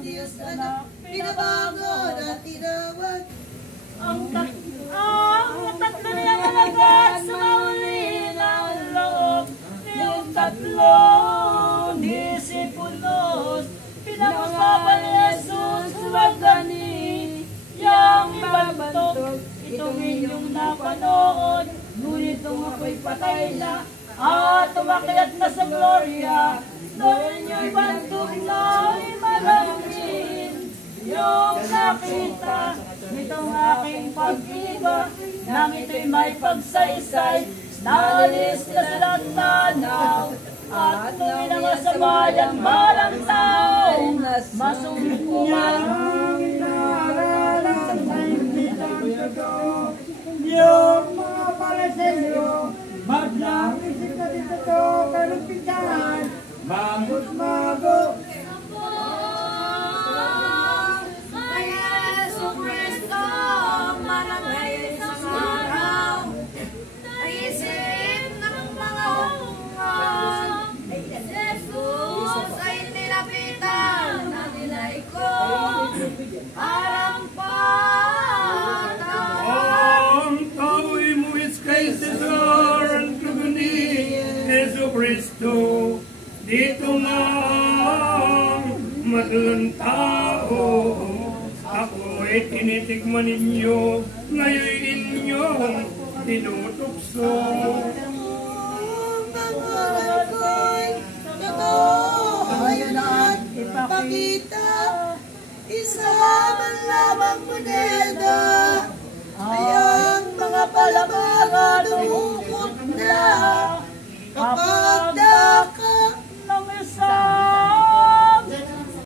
Diyos anak, pinabago na tinawag. Ang tatlo niyang alagad sa mauli ng loob, yung tatlong disipulos, pinagpapa ni Jesus, wag gani, yang ibantok, itong inyong napanood, ngunit kung ako'y patay na, at umakyat na sa gloria, doon niya'y bantok na imalangin, yung nakita, nitong aking pag-iba, nang ito'y may pagsaysay, naalis na sa tanaw, at nung inangasabayan malang tao, masumpungan. Yung mga palasenyo, maglang isip na dito to, karong pintahan, bangot mago. Kristo, dito nga madalang tao, ako'y tinitigman ninyo, ngayon inyong tinutukso. Pangalan ko'y totoo, ayun at ipakita, isa man lamang moneda, ay ang mga palabaran umukot na. Kapag